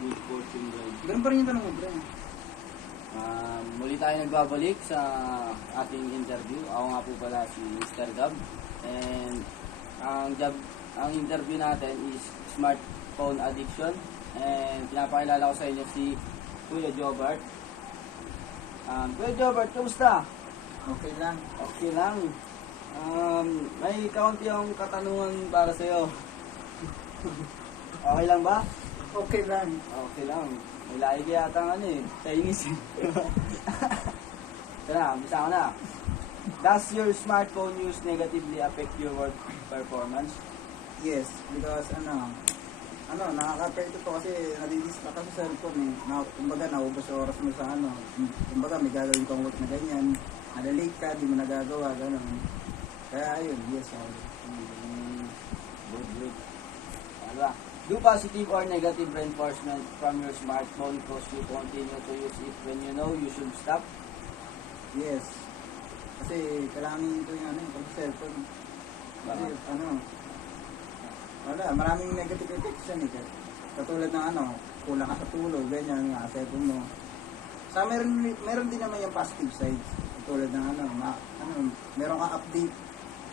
good fortune guide. Ganun pa rin yung tanong mo, bro. Muli tayo nagbabalik sa ating interview. Ako nga po pala si Mr. Gab. And ang interview natin is smartphone addiction. And pinapakilala ko sa inyo si Kuya Jobert. Kuya Jobert, kamusta? Okay lang. Okay lang. May kaunti akong katanungan para sa'yo. Okay lang ba? Okay lang. Okay lang. May lahi kaya yata Chinese. Tara, umpisa ko na. Does your smartphone use negatively affect your work performance? Yes, because nakaka-apekto to kasi nadidistract ka sa cellphone kumbaga naubos sa oras mo sa kumbaga may gagawin kang work na ganyan, nalilate ka, di mo nagagawa, gano'n. Kaya ayun, yes, Good. Ano ba? Do positive or negative reinforcement from your smartphone cause you continue to use it when you know you should stop? Yes. Kasi kailangan ito yung cellphone. Kasi maraming negative effects yan Katulad ng kulang ka sa tulog, ganyan nga, cellphone mo. Meron din naman yung positive sides. Katulad ng meron kang update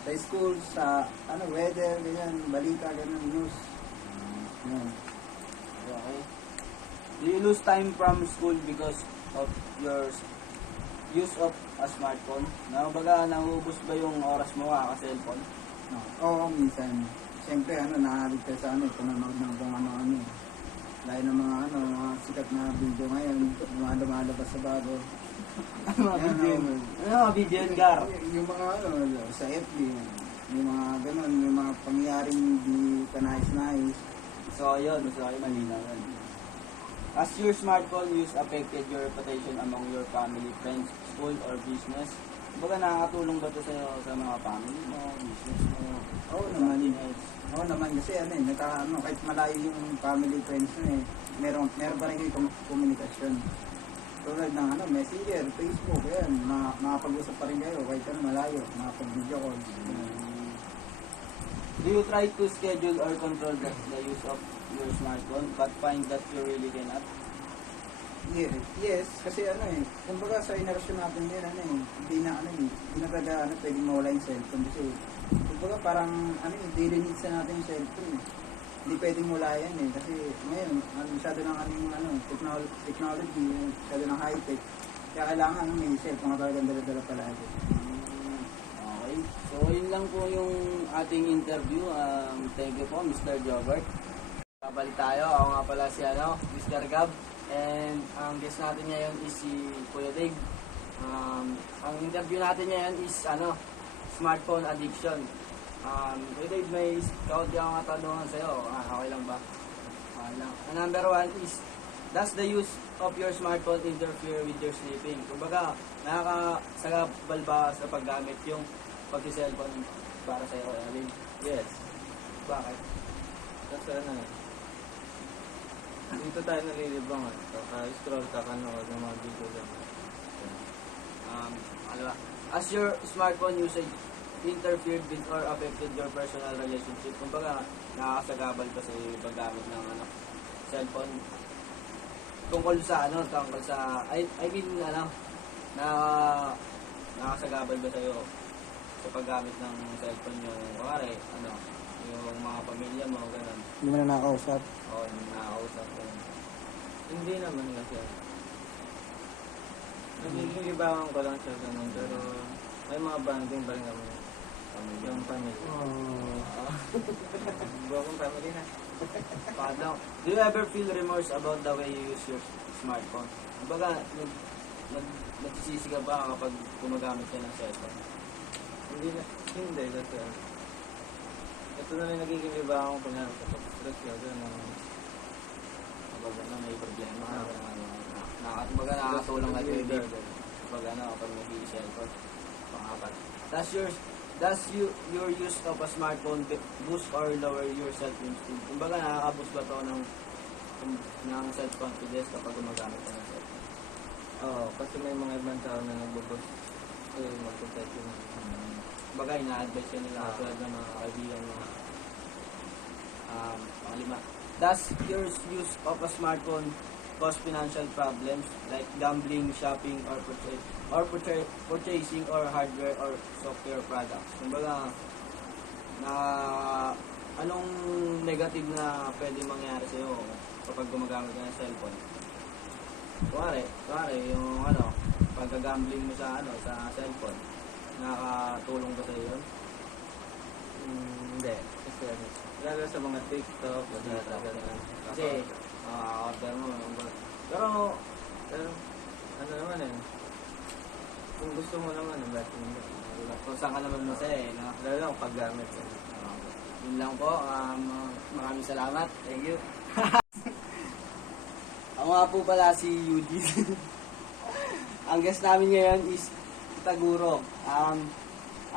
sa school, sa weather, ganyan, balita, ganyan, news. Okay. Do you lose time from school because of your use of a smartphone? Nauubos ba yung oras mo ka-cellphone? No. Oo, minsan. Siyempre, nakahalit ka sa panonood ng kung ano. Dahil ng mga sikat na video ngayon, mga lumalabas sa bago. Ano mga video yun, Gar? Yung mga sa FB, yung mga ganun, yung mga pangyayaring hindi ka nais-nais. So, yun, malinaw yun. Has your smartphone use affected your reputation among your family, friends, school, or business? Nakakatulong ba ito sa mga family mo, business mo? Oo naman kasi kahit malayo yung family, friends mo meron pa rin yung komunikasyon. Tulad ng Messenger, Facebook, yan, makapag-usap pa rin kayo kahit malayo, makapag-video call. Do you try to schedule or control the use of your smartphone but find that you really cannot? Yes, kasi kumbaga sa henerasyon natin din hindi na talaga pwedeng mawala yung cellphone kasi kumbaga parang daily needs na natin yung cellphone. Hindi pwedeng wala yan kasi ngayon masyado ng technology, masyado ng high-tech. Kaya kailangan may cellphone na talagang dala-dala palagi. Okay. So, yun lang po yung ating interview. Thank you po, Mr. Jobert. Babalik tayo. Ako nga pala si Mr. Gab. And ang guest natin ngayon is si Kuya Dave. Ang interview natin ngayon is smartphone addiction. Kuya Dave, may kaunti akong katanungan sa'yo. Okay lang ba? Okay lang. Number 1 is, does the use of your smartphone interfere with your sleeping? Kumbaga, nakakasagabal ba sa paggamit yung pag-cellphone para sa'yo? Yes. Bakit? Kasi dito tayo nalilibang scroll ka kanood ng mga video dyan. As your smartphone usage interfered with or affected your personal relationship, kumbaga nakakasagabal kasi yung paggamit ng cellphone tungkol sa nakakasagabal ba sa'yo sa paggamit ng cellphone yung yung mga pamilya mo, gano'n? Hindi mo na nakakausap? Oo, hindi mo nakakausap. Hindi naman kasi. Nagiging libangan ko lang siya ganun, pero may mga banding pa rin kami. Yung family. Buwakong family na. Do you ever feel remorse about the way you use your smartphone? Kumbaga, nagsisisi ka ba kapag gumagamit ka ng cellphone? Hindi kasi. Ito na rin nagiging libangan ko na kapag stress ka gano'n. Kapag may problema ka, nakakatulong ka ito kapag may cellphone. Pangapat. Does your use of a smartphone boost or lower your self-esteem? Kumbaga, nakaka-boost ba ito ng self-confidence kapag gumagamit ka ng cellphone? Oo, kasi may mga ibang tao na nagbuboost mag-protect Kumbaga, ina-advise ka nila tulad ng mga kaibigan mo. Pangalima. Does your use of a smartphone cause financial problems like gambling, shopping, purchasing or hardware or software products? Kumbaga, na anong negative na pwede mangyari sa'yo kapag gumagamit ka ng cellphone? Kuwari, yung pagka-gambling mo sa sa cellphone, nakakatulong ba sa'yo yun? Hindi. Kasi lalo sa mga TikTok, Kasi, order mo. Pero, ano naman kung gusto mo naman, bakit hindi? kung saan ka naman masaya no? Lalo lang paggamit. Yun lang po. Maraming salamat. Thank you. Ako nga po pala si Yuji. Ang guest namin ngayon is Taguro.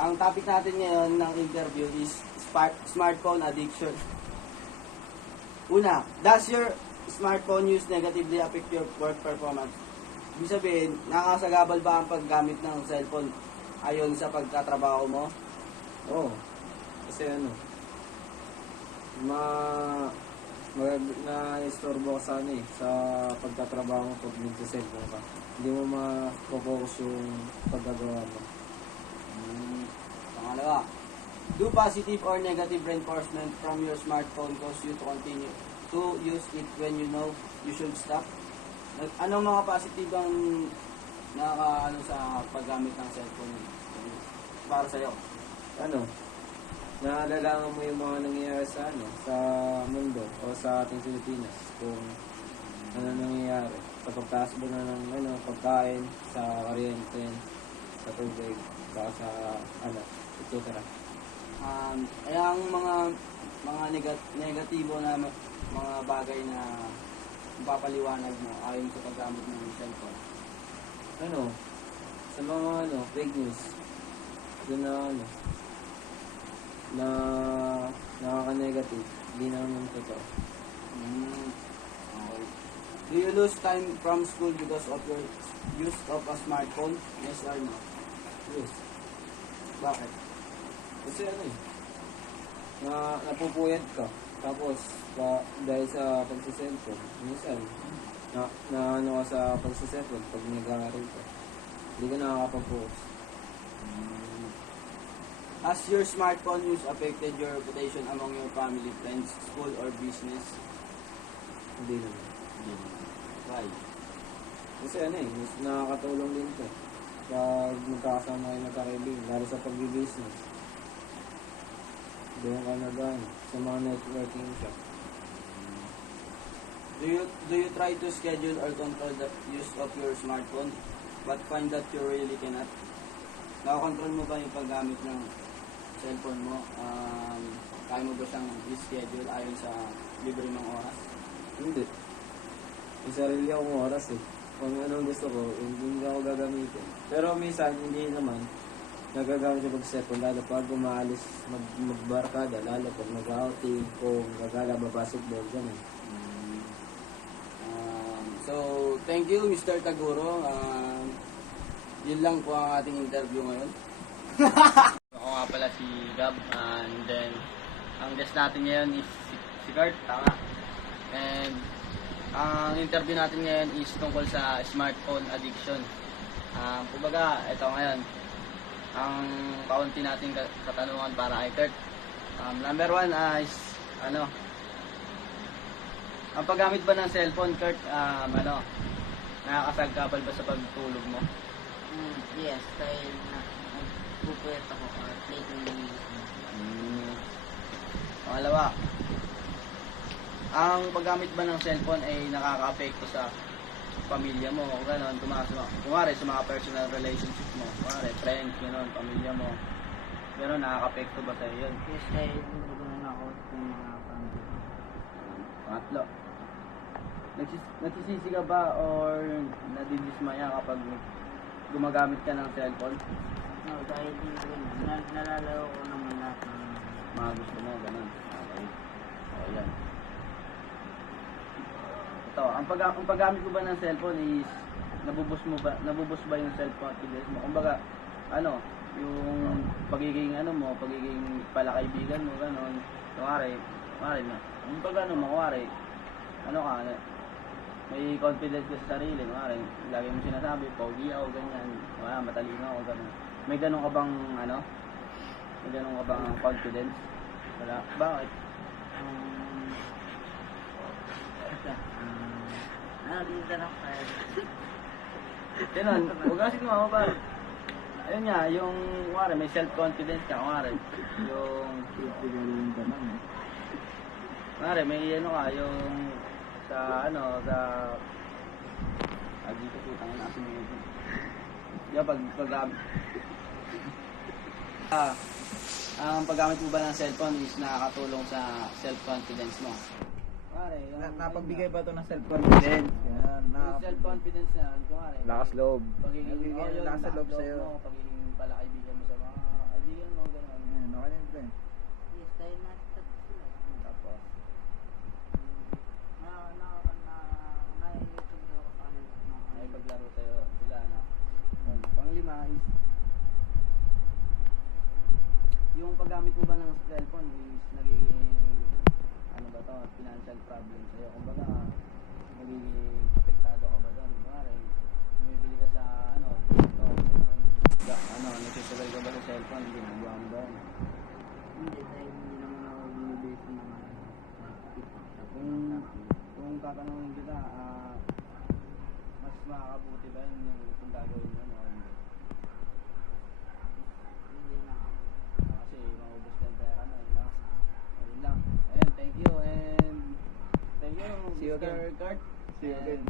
Ang topic natin ngayon ng interview is smartphone addiction. Una, does your smartphone use negatively affect your work performance? Ibig sabihin, nakakasagabal ba ang paggamit ng cellphone ayon sa pagtatrabaho mo? Oo. Kasi na-istorbo ka sa pagtatrabaho mo pag nagsiselfone ka. Hindi mo ma-focus yung paggagawa mo. Pangalawa, do positive or negative reinforcement from your smartphone cause you to continue to use it when you know you should stop? Anong mga positive ang sa paggamit ng cellphone para sa'yo? Naalalaman mo yung mga nangyayari sa mundo o sa ating Pilipinas kung ano nangyayari sa pagtaas ba na ng pagkain, sa kuryente, sa tubig, sa etc. Ang mga negatibo na mga bagay na papaliwanag mo ayon sa paggamit ng cellphone. Sa mga fake news. Doon na nakaka-negative. Hindi naman totoo. Okay. Do you lose time from school because of your use of a smartphone? Yes or no? Yes. Bakit? Kasi napupuyat ka. Tapos, dahil sa pagsiselfone, minsan, ka sa pagsiselfone pag nag-aaral ka. Hindi ka nakakapag-focus. Has your smartphone use affected your reputation among your family, friends, school, or business? Hindi naman. Why? Kasi nakakatulong din ito. Pag magkakasama kayo magkakaibigan, lalo sa pag-business. Doon ka sa mga networking shop. Do you try to schedule or control the use of your smartphone but find that you really cannot? Nakakontrol mo ba yung paggamit ng cellphone mo? Kaya mo ba siyang i-schedule ayon sa libre mong oras? Hindi. May sarili akong oras Kung anong gusto ko, hindi ako gagamitin. Pero minsan, hindi naman. Nagagamit yung pag-cellphone, lalo pag umaalis, magbarkada, lalo pag mag-outing, kung gagala ba basketball, gano'n. So, thank you, Mr. Taguro. Yun lang po ang ating interview ngayon. Ako nga pala si Gab, and then ang guest natin ngayon is si Kurt, tama. And ang interview natin ngayon is tungkol sa smartphone addiction. Kumbaga, ito ngayon, ang kaunti nating katanungan para kay Kurt. Number 1 is, ang paggamit ba ng cellphone, Kurt, nakakasagkabal ba sa pagtulog mo? Yes, dahil nagpupuyat ako at late ng gising. Pangalawa, ang paggamit ba ng cellphone ay nakaka-apekto sa pamilya mo, o gano'n, kumari sa mga personal relationship mo, kumari friends, gano'n, pamilya mo, gano'n, nakaka-apekto ba sa'yo yun? Yes, dahil hindi ko na ako ng mga pamilya. Pangatlo, nagsisisi ka ba or nadidismaya kapag gumagamit ka ng cellphone? No, dahil hindi ko nalalaro ko naman lahat ng Mga gusto mo, gano'n. Okay. O, yan. Ito, ang paggamit mo ba ng cellphone is nabubus ba yung self-confidence mo? Kumbaga, yung pagiging pagiging palakaibigan mo, gano'n. Kumari, Mare na. Yung pag ano, makuwari, ano ka, may confidence ka sa sarili, mare, lagi mo sinasabi, pogi ako, ganyan, matalino ako, ganun. May ganun ka bang, ano, may ganun ka bang confidence? Wala. Bakit? Dito lang kaya. Ganun, huwag kasi kumama pa. Ayun nga, yung, mare, may self-confidence ka, mare. Yung, Pinagaling ka lang. mare, may ano ka, yung, sa, ano, sa, dito po, tangin na asin yung, yung ang paggamit mo ba ng cellphone is nakakatulong sa self-confidence mo? Mare, yung, Napagbigay ba ito ng self-confidence? Yan, yung self-confidence na yun, kumare, Lakas loob. pagiging, Nagbibigay ng yun, lakas sa loob sa'yo. mo, pagiging palakaibigan mo sa mga kaibigan mo, gano'n. Yan, okay na yun, pre. Yes, dahil nasa sila. Tapos, Na-YouTube daw ako sa kanila. may paglaro sa'yo sila, no? Panglima is, yung paggamit mo ba ng cellphone is nagiging, ano ba to, financial problem sa'yo. Kumbaga, nagiging apektado ka ba doon? Kumari, bumibili ka sa, ano, TikTok, nagsusugal ka ba sa cellphone, ginagawa mo doon? Hindi, dahil hindi naman ako binibili sa mga TikTok. Kung tatanungin kita, mas makakabuti ba yun yung kung gagawin mo, no? Hindi na ako. Kasi maubos ka yung pera mo, no? Ayun lang. Ayun, thank you and thank you, See you Mr. again. Kurt. See you again.